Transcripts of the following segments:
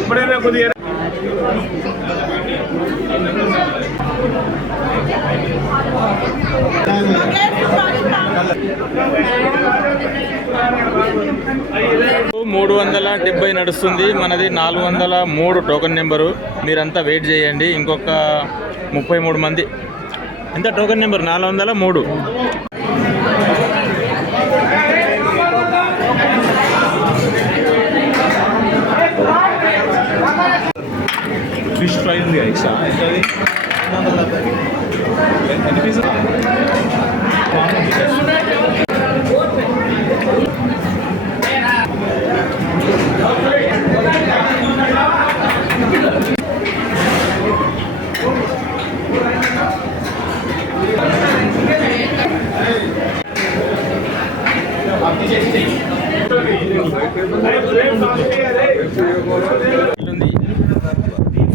ఇప్పుడైనా కొద్దిగా $370 నడుస్తుంది. మనది 403 టోకెన్ నెంబరు. మీరంతా వెయిట్ చేయండి. ఇంకొక 33 మంది. ఎంత టోకెన్ నెంబర్? 403. ఫిష్ ఫ్రై ఉంది ఐసా ఎన్ని పీసులు?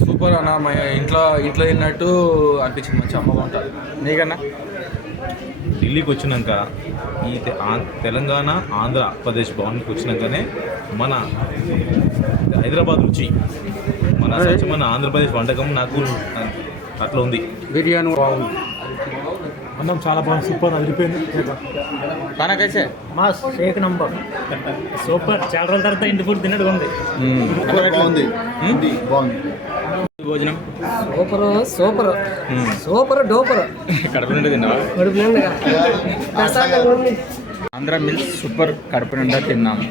సూపర్ అన్న. మా ఇంట్లో తిన్నట్టు అనిపించింది. మంచి అమ్మగా ఉంటుంది. నీకన్నా ఢిల్లీకి వచ్చినాక ఈ తెలంగాణ ఆంధ్రప్రదేశ్ భవన్కి వచ్చినాకనే మన హైదరాబాద్ రుచి, మన ఆంధ్రప్రదేశ్ వంటకం నాకు అట్లా ఉంది. బిర్యానీ బాగుంది. అన్నం చాలా బాగుంది. సూపర్ అదిరిపోయింది. కానకైతే మాస్ షేక్ నంబర్ సూపర్. చాలా రోజుల తర్వాత ఇంటి ఫుడ్ తిన్నట్టుగా ఉంది. బాగుంది. భోజనం సూపర్ సూపర్ డూపర్. కడుపు నిండా తిన్నావా? ఆంధ్ర మిల్స్ సూపర్ కడుపు నిండా తిన్నాము.